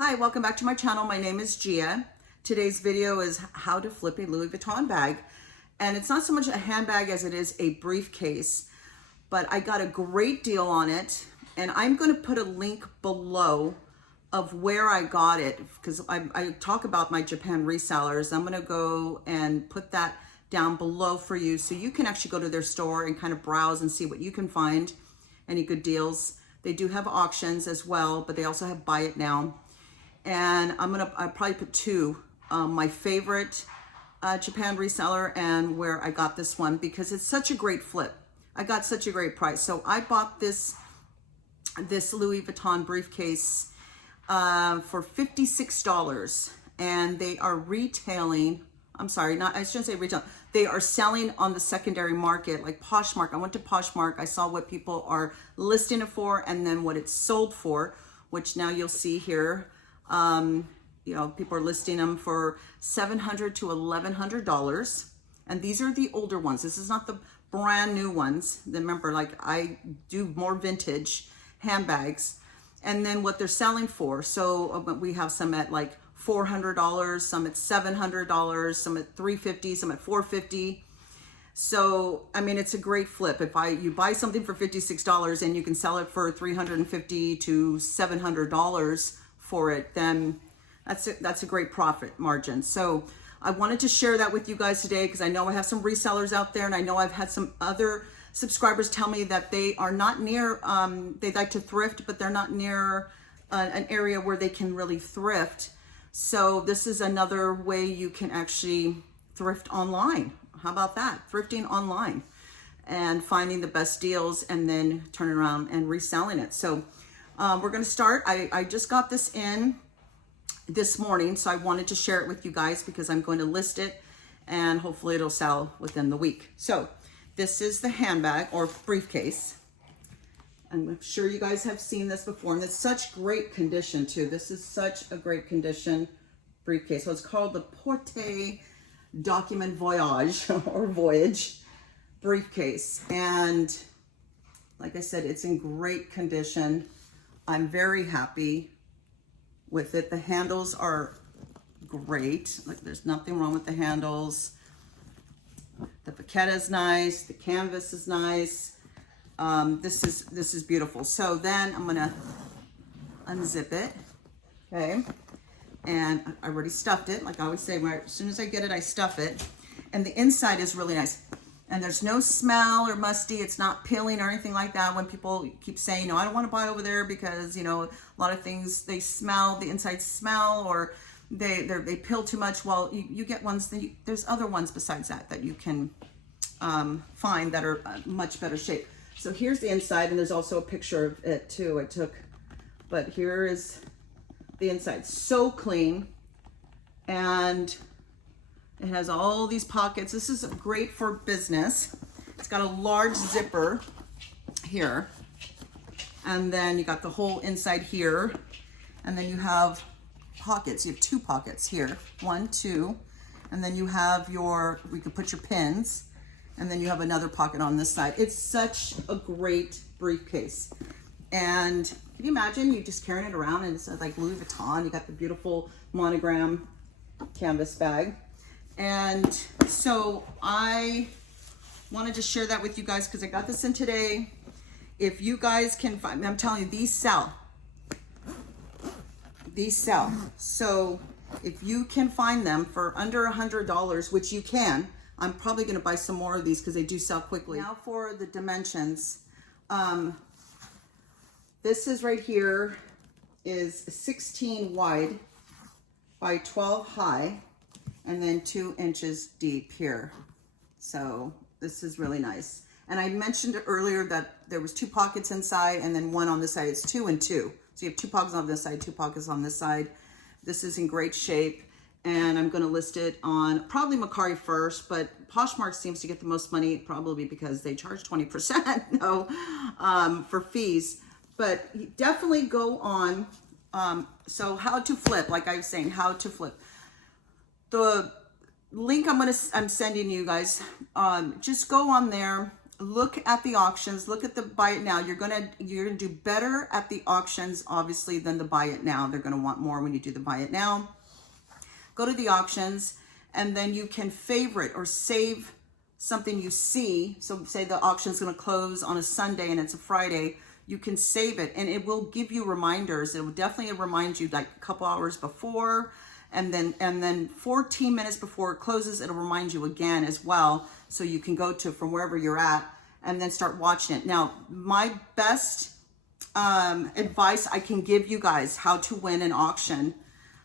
Hi, welcome back to my channel. My name is Gia. Today's video is how to flip a Louis Vuitton bag. And it's not so much a handbag as it is a briefcase, but I got a great deal on it. And I'm going to put a link below of where I got it because I talk about my Japan resellers. I'm going to go and put that down below for you so you can actually go to their store and kind of browse and see what you can find, any good deals. They do have auctions as well, but they also have buy it now. And I'll probably put two, my favorite Japan reseller and where I got this one because it's such a great flip. I got such a great price. So I bought this Louis Vuitton briefcase for $56 and they are retailing, I'm sorry, I shouldn't say retail. They are selling on the secondary market, like Poshmark. I went to Poshmark. I saw what people are listing it for and then what it's sold for, which now you'll see here. You know, people are listing them for $700 to $1,100. And these are the older ones. This is not the brand new ones. Remember, like I do more vintage handbags. And then what they're selling for. So we have some at like $400, some at $700, some at $350, some at $450. So, I mean, it's a great flip. If you buy something for $56 and you can sell it for $350 to $700 for it, then that's a great profit margin. So I wanted to share that with you guys today because I know I have some resellers out there and I know I've had some other subscribers tell me that they are not near, they like to thrift, but they're not near an area where they can really thrift. So this is another way you can actually thrift online. How about that? Thrifting online and finding the best deals and then turning around and reselling it. So we're going to start. I just got this in this morning, so I wanted to share it with you guys because I'm going to list it and hopefully it'll sell within the week. So this is the handbag or briefcase. I'm sure you guys have seen this before and it's such great condition too. This is such a great condition briefcase. So it's called the Porte Document Voyage or Voyage briefcase. And like I said, it's in great condition. I'm very happy with it. The handles are great. Like there's nothing wrong with the handles. The paquette is nice. The canvas is nice. This is beautiful. So then I'm gonna unzip it, okay? And I already stuffed it. Like I always say, as soon as I get it, I stuff it. And the inside is really nice. And there's no smell or musty. It's not peeling or anything like that. When people keep saying, you know, I don't want to buy over there because, you know, a lot of things, they smell, the inside smell, or they peel too much. Well, you get ones, there's other ones besides that you can find that are much better shape. So here's the inside, and there's also a picture of it too I took. But here is the inside. So clean. And it has all these pockets. This is great for business. It's got a large zipper here. And then you got the whole inside here. And then you have pockets. You have two pockets here. 1, 2. And then you have we could put your pins. And then you have another pocket on this side. It's such a great briefcase. And can you imagine you just carrying it around and it's like Louis Vuitton. You got the beautiful monogram canvas bag. And so I wanted to share that with you guys because I got this in today. If you guys can find, I'm telling you, these sell. These sell. So if you can find them for under $100, which you can, I'm probably going to buy some more of these because they do sell quickly. Now for the dimensions. This is right here is 16 wide by 12 high. And then 2 inches deep here. So this is really nice. And I mentioned earlier that there was 2 pockets inside and then 1 on this side. It's 2 and 2. So you have 2 pockets on this side, 2 pockets on this side. This is in great shape. And I'm gonna list it on probably Mercari first, but Poshmark seems to get the most money probably because they charge 20% for fees. But definitely go on. So how to flip, like I was saying, how to flip. The link I'm sending you guys, just go on there look at the auctions, look at the buy it now. You're gonna do better at the auctions, obviously, than the buy it now. They're gonna want more when you do the buy it now. Go to the auctions, and then you can favorite or save something you see. So say the auction's gonna close on a Sunday and it's a Friday, you can save it, and it will give you reminders. It will definitely remind you like a couple hours before, and then 14 minutes before it closes, it'll remind you again as well. So you can go to from wherever you're at and then start watching it. Now, my best advice I can give you guys how to win an auction.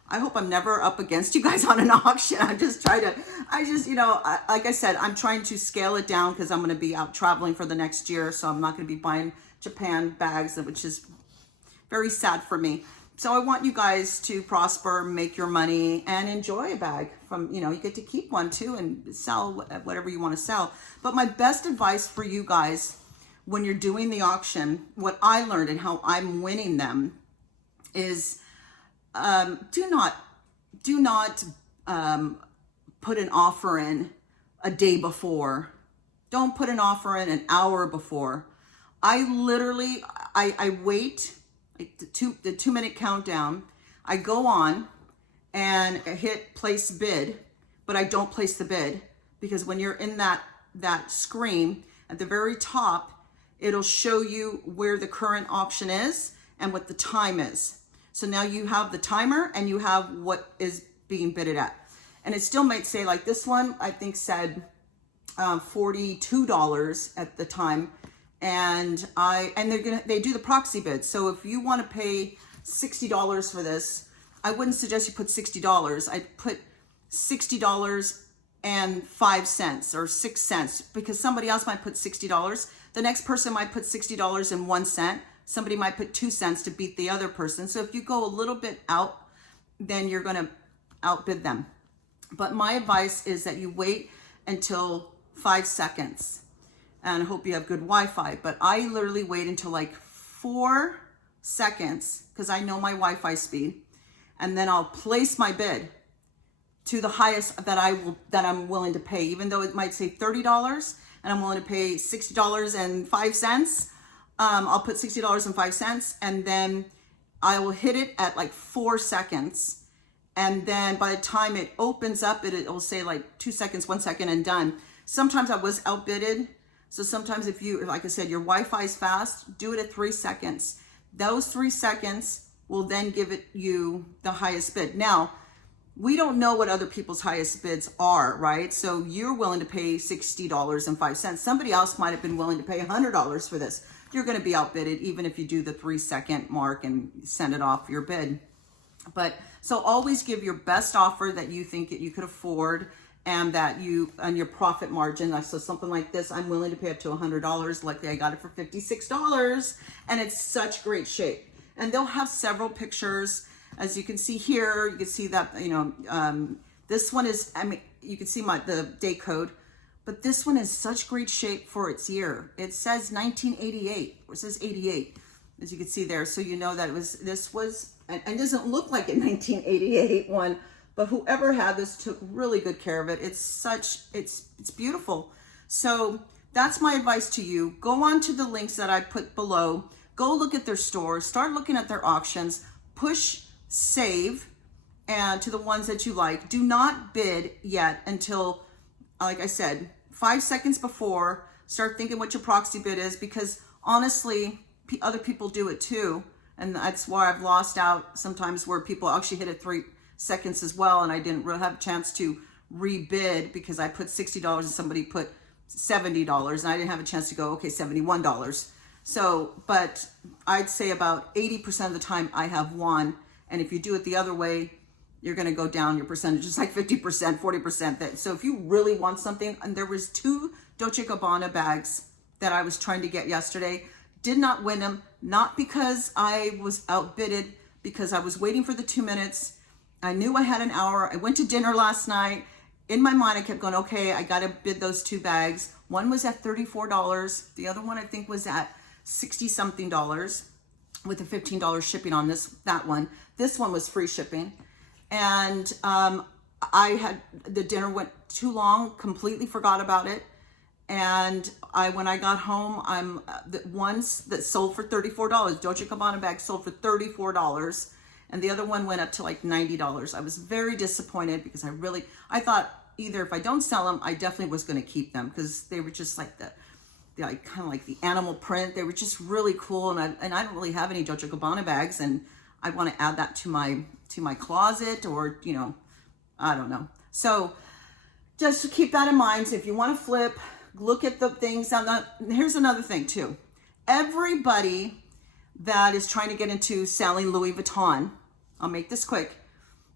I hope I'm never up against you guys on an auction. Like I said, I'm trying to scale it down because I'm going to be out traveling for the next year. So I'm not going to be buying Japan bags, which is very sad for me. So I want you guys to prosper, make your money, and enjoy a bag from, you get to keep one too and sell whatever you want to sell. But my best advice for you guys when you're doing the auction, what I learned and how I'm winning them is do not put an offer in a day before. Don't put an offer in an hour before. I literally, I wait the 2-minute countdown. I go on and I hit place bid, but I don't place the bid because when you're in that screen at the very top, it'll show you where the current auction is and what the time is. So now you have the timer and you have what is being bidded at. And it still might say like this one, I think said $42 at the time. And they do the proxy bid. So if you want to pay $60 for this, I wouldn't suggest you put $60. I'd put $60.05 or 6 cents because somebody else might put $60. The next person might put $60.01. Somebody might put 2 cents to beat the other person. So if you go a little bit out, then you're going to outbid them. But my advice is that you wait until 5 seconds. And I hope you have good Wi-Fi. But I literally wait until like 4 seconds because I know my Wi-Fi speed. And then I'll place my bid to the highest that I'm willing to pay, even though it might say $30 and I'm willing to pay $60.05. I'll put $60.05 and then I will hit it at like 4 seconds. And then by the time it opens up, it'll say like 2 seconds, 1 second and done. Sometimes I was outbidded. So sometimes if like I said, your Wi-Fi is fast, do it at 3 seconds. Those 3 seconds will then give you the highest bid. Now, we don't know what other people's highest bids are, right? So you're willing to pay $60.05. Somebody else might have been willing to pay $100 for this. You're going to be outbidded even if you do the 3 second mark and send it off your bid. But so always give your best offer that you think that you could afford and that on your profit margin. So something like this, I'm willing to pay up to $100. Luckily, I got it for $56 and it's such great shape. And they'll have several pictures. As you can see here, you can see that, this one is, you can see the day code, but this one is such great shape for its year. It says 1988, or it says 88, as you can see there. So you know that this was, and it doesn't look like a 1988 one, but whoever had this took really good care of it. It's beautiful. So that's my advice to you. Go on to the links that I put below. Go look at their stores, start looking at their auctions, push save and to the ones that you like. Do not bid yet until, like I said, 5 seconds before. Start thinking what your proxy bid is because honestly, other people do it too. And that's why I've lost out sometimes where people actually hit it 3 seconds as well. And I didn't really have a chance to rebid because I put $60 and somebody put $70 and I didn't have a chance to go, okay, $71. So, but I'd say about 80% of the time I have won. And if you do it the other way, you're going to go down your percentages like 50%, 40%. So if you really want something, and there was 2 Dolce & Gabbana bags that I was trying to get yesterday, did not win them, not because I was outbidded, because I was waiting for the 2 minutes. I knew I had an hour. I went to dinner last night. In my mind, I kept going, okay, I got to bid those 2 bags. One was at $34. The other one I think was at $60-something with a $15 shipping on that one. This one was free shipping. And the dinner went too long, completely forgot about it. And when I got home, the ones that sold for $34, Dolce & Gabbana bag sold for $34, and the other one went up to like $90. I was very disappointed because I thought either if I don't sell them, I definitely was going to keep them because they were just like like kind of like the animal print. They were just really cool, and I don't really have any Dolce & Gabbana bags, and I want to add that to my closet, or you know, I don't know. So just to keep that in mind. So if you want to flip, look at the things. Here's another thing too. Everybody that is trying to get into selling Louis Vuitton, I'll make this quick,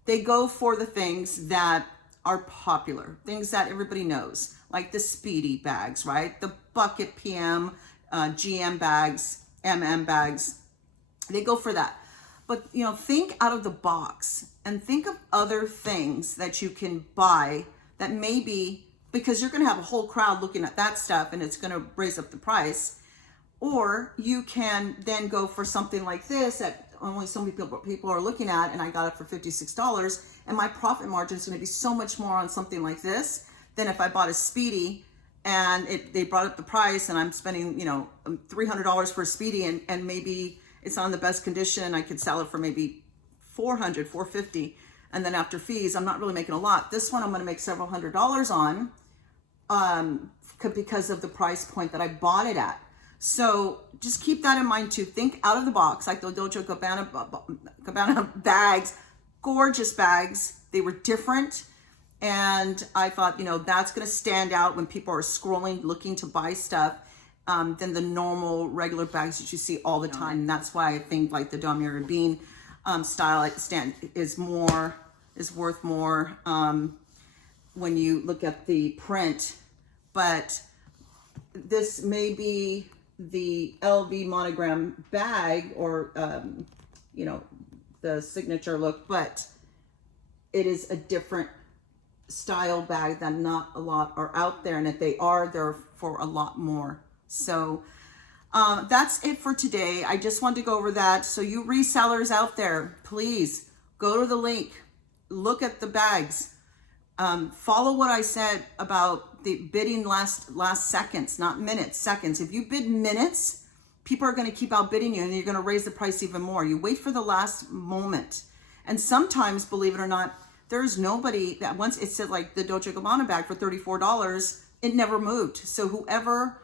they go for the things that are popular, things that everybody knows, like the Speedy bags, right? The Bucket PM, GM bags, MM bags. They go for that. But, you know, think out of the box and think of other things that you can buy that maybe, because you're going to have a whole crowd looking at that stuff and it's going to raise up the price. Or you can then go for something like this that only so many people are looking at, and I got it for $56, and my profit margin is going to be so much more on something like this than if I bought a Speedy and they brought up the price and I'm spending, you know, $300 for a Speedy, and maybe it's on the best condition. I could sell it for maybe $400, $450, and then after fees, I'm not really making a lot. This one I'm going to make several $100s on because of the price point that I bought it at. So just keep that in mind too. Think out of the box, like the Dolce & Gabbana bags, gorgeous bags. They were different. And I thought, you know, that's going to stand out when people are scrolling, looking to buy stuff, than the normal regular bags that you see all the time. And that's why I think like the Damier Bean style is worth more when you look at the print. But this may be the LV monogram bag, or you know, the signature look, but it is a different style bag that not a lot are out there, and if they are, they're for a lot more. So that's it for today. I just wanted to go over that. So you resellers out there, please go to the link, look at the bags, follow what I said about the bidding last seconds, not minutes, seconds. If you bid minutes, people are going to keep outbidding you and you're going to raise the price even more. You wait for the last moment. And sometimes, believe it or not, there's nobody that, once it said like the Dolce & Gabbana bag for $34, it never moved. So whoever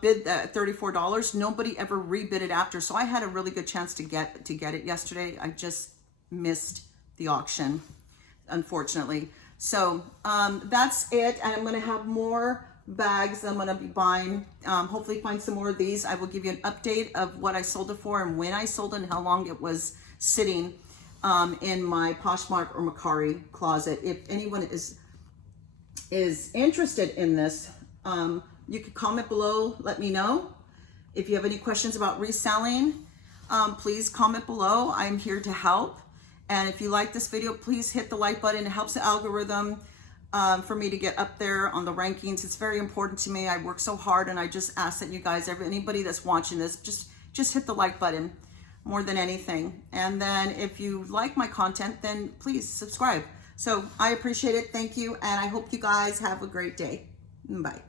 bid that $34, nobody ever rebid it after. So I had a really good chance to get it yesterday. I just missed the auction, unfortunately. So that's it, and I'm going to have more bags I'm going to be buying. Hopefully find some more of these. I will give you an update of what I sold it for and when I sold it and how long it was sitting in my Poshmark or Mercari closet. If anyone is interested in this, you can comment below, let me know. If you have any questions about reselling, please comment below. I'm here to help. And if you like this video, please hit the like button. It helps the algorithm for me to get up there on the rankings. It's very important to me. I work so hard, and I just ask that you guys, anybody that's watching this, just hit the like button more than anything. And then if you like my content, then please subscribe. So I appreciate it. Thank you. And I hope you guys have a great day. Bye.